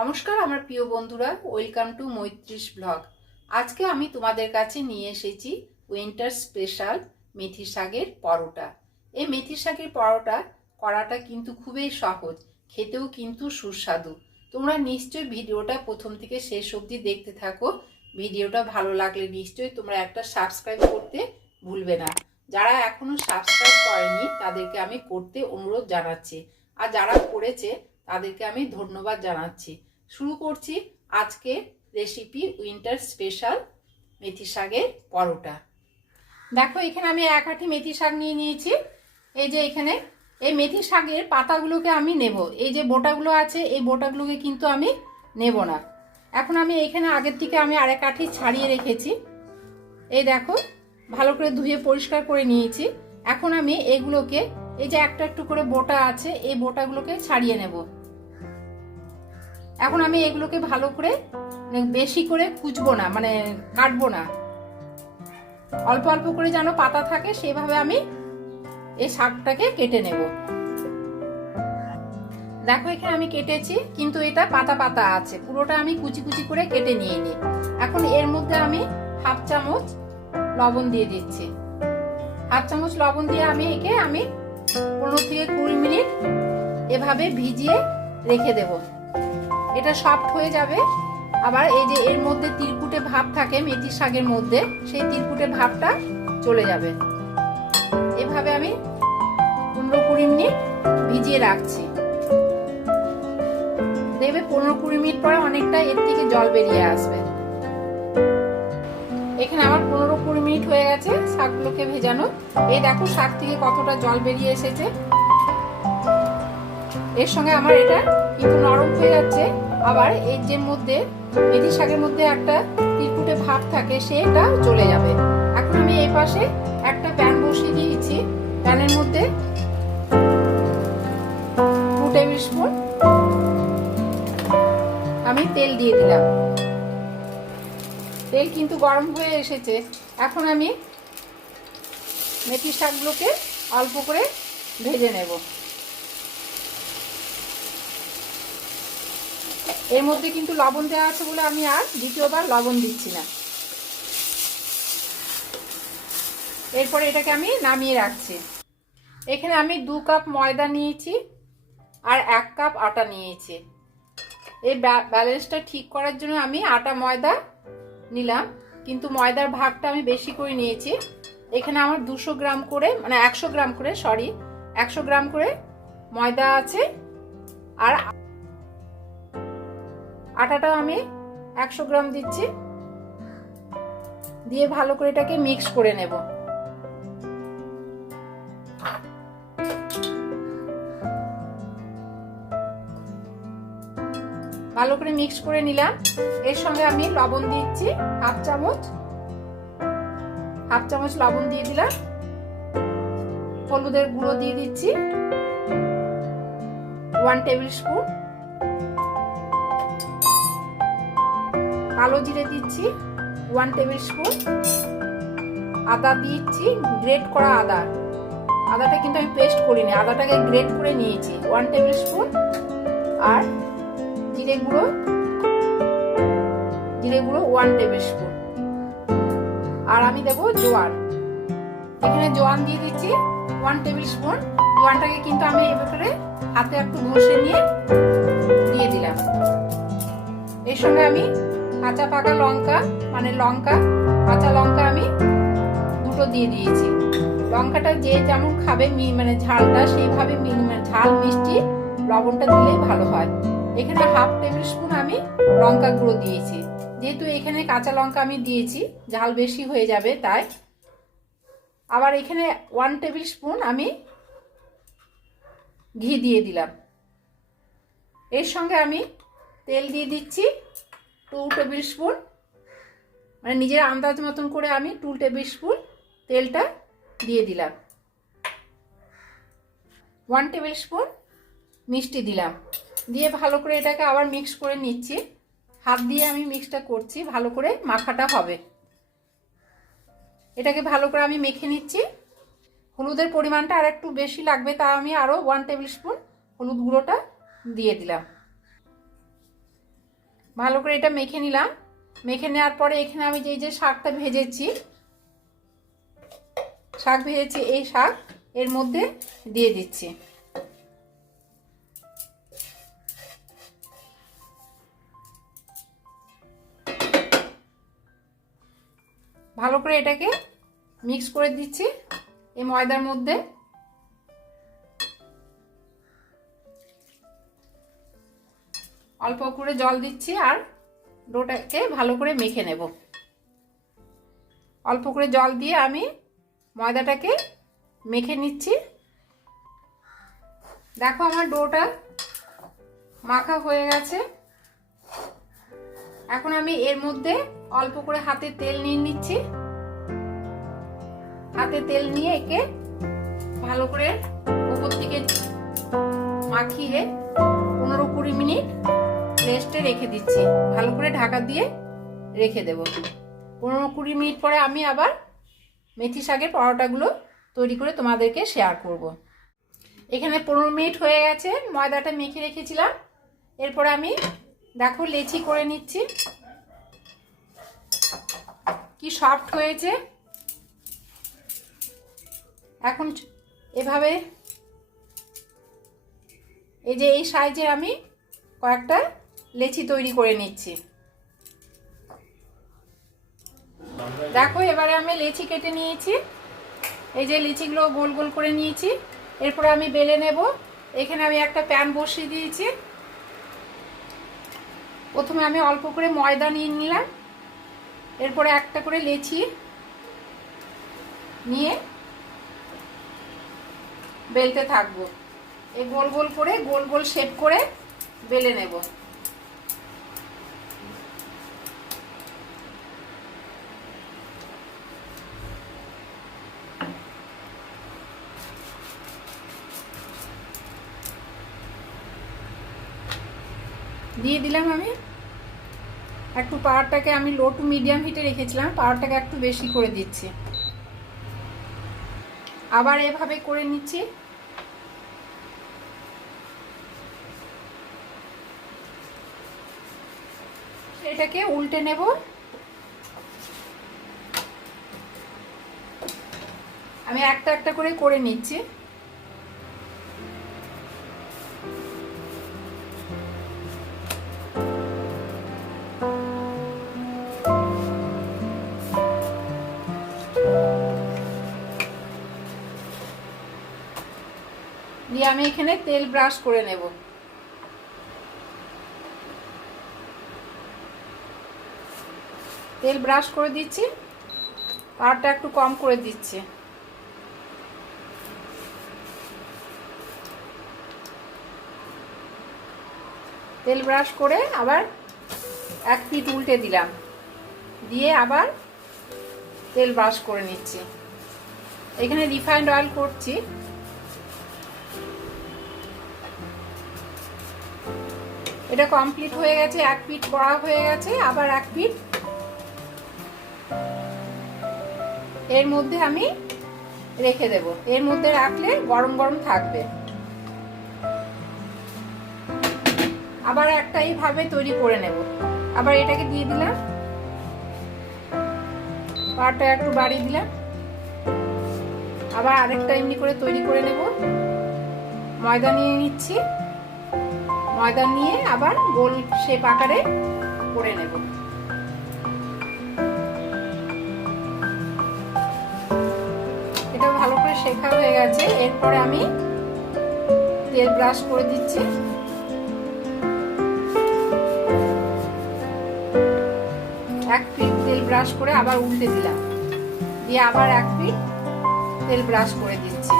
নমস্কার আমার প্রিয় বন্ধুরা ওয়েলকাম টু মৈত্রিস ব্লগ আজকে আমি তোমাদের কাছে নিয়ে এসেছি উইন্টার স্পেশাল মেথি শাকের পরোটা। এই মেথি শাকের পরোটা করাটা কিন্তু খুবই সহজ, খেতেও কিন্তু সুস্বাদু। তোমরা নিশ্চয়ই ভিডিওটা প্রথম থেকে শেষ অবধি দেখতে থাকো, ভিডিওটা ভালো লাগলে নিশ্চয়ই তোমরা একটা সাবস্ক্রাইব করতে ভুলবে না। যারা এখনও সাবস্ক্রাইব করেনি, তাদেরকে আমি করতে অনুরোধ জানাচ্ছি। আর যারা করেছে, তাদেরকে আমি ধন্যবাদ জানাচ্ছি। শুরু করছি আজকে রেসিপি উইন্টার স্পেশাল মেথি শাকের পরোটা। দেখো, এখানে আমি এক আঁটি মেথি শাক নিয়ে নিয়েছি। এই যে এখানে, এই মেথি শাকের পাতাগুলোকে আমি নেব। এই যে বোটাগুলো আছে, এই বোটাগুলোকে কিন্তু আমি নেব না। এখন আমি এখানে আগের থেকে আমি আরেক আঁটি ছাড়িয়ে রেখেছি। এই দেখো, ভালো করে ধুয়ে পরিষ্কার করে নিয়েছি। এখন আমি এগুলোকে, এই যে একটা একটু করে বোটা আছে, এই বোটাগুলোকে ছাড়িয়ে নেব। এখন আমি এগুলোকে ভালো করে মানে বেশি করে কুচবো না মানে কাটবো না। অল্প অল্প করে যেন পাতা থাকে, সেভাবে আমি এই শাকটাকে কেটে নেব। দেখো, এখানে আমি কেটেছি, কিন্তু এটা পাতা পাতা আছে। পুরোটা আমি কুচি কুচি করে কেটে নিয়ে নিই। এখন এর মধ্যে আমি হাফ চামচ লবণ দিয়ে দিচ্ছি। হাফ চামচ লবণ দিয়ে আমি একে আমি পনেরো থেকে কুড়ি মিনিট এভাবে ভিজিয়ে রেখে দেব। এটা সফট হয়ে যাবে। আবার এই যে এর মধ্যে তিরকুটে ভাব থাকে মেথি শাকের মধ্যে, সেই তিরকুটে ভাবটা চলে যাবে। এভাবে আমি পনেরো কুড়ি মিনিট ভিজিয়ে রাখছি। দেখবে পনেরো কুড়ি মিনিট পরে অনেকটা এর থেকে জল বেরিয়ে আসবে। এখানে আমার পনেরো কুড়ি মিনিট হয়ে গেছে শাকগুলোকে ভেজানো। এই দেখো শাক থেকে কতটা জল বেরিয়ে এসেছে। এর সঙ্গে আমার এটা কিন্তু নরম হয়ে যাচ্ছে। আবার এর যে মধ্যে, মেথি শাকের মধ্যে একটা তিরকুটে ভাব থাকে সেটা চলে যাবে। এখন আমি এই পাশে একটা প্যান বসিয়ে দিয়েছি প্যানের মধ্যে টু টেবিল স্পুন আমি তেল দিয়ে দিলাম। তেল কিন্তু গরম হয়ে এসেছে। এখন আমি মেথি শাকগুলোকে অল্প করে ভেজে নেব। এর মধ্যে কিন্তু লবণ দেওয়া আছে বলে আমি আর দ্বিতীয়বার লবণ দিচ্ছি না। এরপরে এটাকে আমি নামিয়ে রাখছি। এখানে আমি দু কাপ ময়দা নিয়েছি আর এক কাপ আটা নিয়েছি। এই ব্যালেন্সটা ঠিক করার জন্য আমি আটা ময়দা নিলাম, কিন্তু ময়দার ভাগটা আমি বেশি করে নিয়েছি। এখানে আমার দুশো গ্রাম করে মানে একশো গ্রাম করে সরি একশো গ্রাম করে ময়দা আছে আর আটাটা আমি একশো গ্রাম দিচ্ছি। দিয়ে ভালো করে এটাকে মিক্স করে নেব। ভালো করে মিক্স করে নিলাম। এর সঙ্গে আমি লবণ দিচ্ছি হাফ চামচ। হাফ চামচ লবণ দিয়ে দিলাম। হলুদের গুঁড়ো দিয়ে দিচ্ছি। ওয়ান টেবিল স্পুন কালো জিরে দিচ্ছি ওয়ান টেবিল স্পুন আদা দিচ্ছি গ্রেট করা আদা। আদাটা কিন্তু আমি পেস্ট করিনি, আদাটাকে গ্রেট করে নিয়েছি ওয়ান টেবিল স্পুন আর জিরে গুঁড়ো জিরে গুঁড়ো ওয়ান টেবিল স্পুন আর আমি দেবো জোয়ার এখানে জোয়ান দিয়ে দিচ্ছি ওয়ান টেবিল স্পুন জোয়ানটাকে কিন্তু আমি এবারে হাতে একটু ঘষে নিয়ে দিয়ে দিলাম। এর সঙ্গে আমি কাঁচা পাকা লঙ্কা মানে লঙ্কা, কাঁচা লঙ্কা আমি দুটো দিয়ে দিয়েছি। লঙ্কাটা যে যেমন খাবে মানে ঝালটা, সেইভাবে মানে ঝাল, মিষ্টি, লবণটা দিলেই ভালো হয়। এখানে হাফ টেবিল স্পুন আমি লঙ্কা গুঁড়ো দিয়েছি। যেহেতু এখানে কাঁচা লঙ্কা আমি দিয়েছি, ঝাল বেশি হয়ে যাবে তাই। আবার এখানে ওয়ান টেবিল স্পুন আমি ঘি দিয়ে দিলাম। এর সঙ্গে আমি তেল দিয়ে দিচ্ছি। টু টেবিল স্পুন মানে নিজের আন্দাজ মতন করে আমি টু টেবিল স্পুন তেলটা দিয়ে দিলাম। ওয়ান টেবিল স্পুন মিষ্টি দিলাম। দিয়ে ভালো করে এটাকে আবার মিক্স করে নিচ্ছি। হাত দিয়ে আমি মিক্সটা করছি, ভালো করে মাখাটা হবে। এটাকে ভালো করে আমি মেখে নিচ্ছি। হলুদের পরিমাণটা আর একটু বেশি লাগবে, তা আমি আরও ওয়ান টেবিল স্পুন হলুদ গুঁড়োটা দিয়ে দিলাম। ভালো করে এটা মেখে নিলাম। মেখে নেওয়ার পরে এখানে আমি যেই যে শাকটা ভেজেছি, শাক ভেজেছি, এই শাক এর মধ্যে দিয়ে দিচ্ছি। ভালো করে এটাকে মিক্স করে দিচ্ছি এই ময়দার মধ্যে। অল্প করে জল দিচ্ছি আর ডোটাকে ভালো করে মেখে নেব। অল্প করে জল দিয়ে আমি ময়দাটাকে মেখে নিচ্ছি। দেখো আমার ডোটা মাখা হয়ে গেছে। এখন আমি এর মধ্যে অল্প করে হাতে তেল নিয়ে নিচ্ছি। হাতে তেল নিয়ে একে ভালো করে উপর থেকে মাখিয়ে পনেরো কুড়ি মিনিট রেস্টে রেখে দিচ্ছি। ভালো করে ঢাকা দিয়ে রেখে দেব। পনেরো কুড়ি মিনিট পরে আমি আবার মেথি শাকের পরোটাগুলো তৈরি করে তোমাদেরকে শেয়ার করব। এখানে পনেরো মিনিট হয়ে গেছে, ময়দাটা মেখে রেখেছিলাম। এরপরে আমি দেখো লেচি করে নিচ্ছি। কি সফট হয়েছে। এখন এভাবে এই যে এই সাইজে আমি কয়েকটা লেচি তৈরি করে নিচ্ছি। দেখো, এবারে আমি লেচি কেটে নিয়েছি। এই যে লিচিগুলো গোল গোল করে নিয়েছি। এরপরে আমি বেলে নেব। এখানে আমি একটা প্যান বসিয়ে দিয়েছি। প্রথমে আমি অল্প করে ময়দা নিয়ে নিলাম। এরপরে একটা করে লেচি নিয়ে বেলতে থাকব। এই গোল গোল করে, গোল গোল শেপ করে বেলে নেব। দিয়ে দিলাম আমি। একটু পাওয়ারটাকে আমি লো টু মিডিয়াম হিটে রেখেছিলাম, পাওয়ারটাকে একটু বেশি করে দিচ্ছি। আবার এভাবে করে নিচ্ছি। এটাকে উল্টে নেব। আমি একটা একটা করে করে নিচ্ছি। দিয়ে আমি এখানে তেল ব্রাশ করে নেব। তেল ব্রাশ করে দিচ্ছি পাহাড়টা একটু কম করে দিচ্ছি। তেল ব্রাশ করে আবার এক পিট উল্টে দিলাম, দিয়ে আবার তেল ব্রাশ করে নিচ্ছি। এখানে রিফাইন্ড অয়েল করছি। এটা কমপ্লিট হয়ে গেছে, এক পিট করা হয়ে গেছে, আবার এক পিট এর মধ্যে আমি রেখে দেব। এর মধ্যে রাখলে গরম গরম থাকবে। আবার একটা এইভাবে তৈরি করে নেব। আবার এটাকে দিয়ে দিলাম। পাটা একটু বাড়িয়ে দিলাম। আবার আরেকটা এমনি করে তৈরি করে নেব। ময়দা নিয়ে নিচ্ছি। ময়দা নিয়ে আবার গোল শেপ আকারে করে নেব। এটা ভালো করে শেখা হয়ে গেছে। এরপরে আমি তেল ব্রাশ করে দিচ্ছি। এক ফিট তেল ব্রাশ করে আবার উল্টে দিলাম। দিয়ে আবার এক ফিট তেল ব্রাশ করে দিচ্ছি।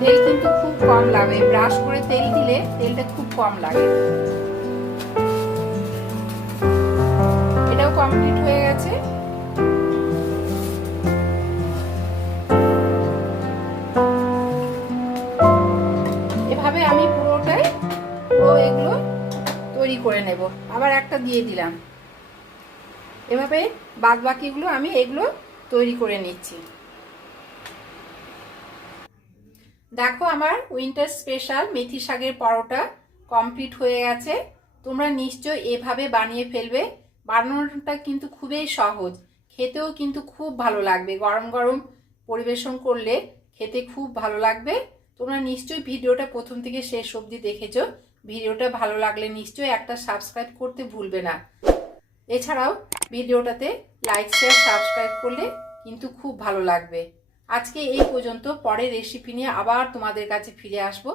তেল কিন্তু খুব কম লাগে। ব্রাশ করে তেল দিলে তেলটা খুব কম লাগে। এটাও কমপ্লিট হয়ে গেছে। এভাবে আমি পুরোটাই পুরো এগুলো তৈরি করে নেব। আবার একটা দিয়ে দিলাম। এভাবে বাদ বাকিগুলো আমি এগুলো তৈরি করে নিচ্ছি। দেখো আমার উইন্টার স্পেশাল মেথি শাকের পরোটা কমপ্লিট হয়ে গেছে। তোমরা নিশ্চয় এভাবে বানিয়ে ফেলবে। বানানোটা কিন্তু খুবই সহজ। খেতেও কিন্তু খুব ভালো লাগবে। গরম গরম পরিবেশন করলে খেতে খুব ভালো লাগবে। তোমরা নিশ্চয়ই ভিডিওটা প্রথম থেকে শেষ অবধি দেখেছ। ভিডিওটা ভালো লাগলে নিশ্চয়ই একটা সাবস্ক্রাইব করতে ভুলবে না। এছাড়াও ভিডিওটাতে লাইক শেয়ার সাবস্ক্রাইব করলে কিন্তু খুব ভালো লাগবে। আজকে এই পর্যন্ত পরের রেসিপি নিয়ে আবার তোমাদের কাছে ফিরে আসব।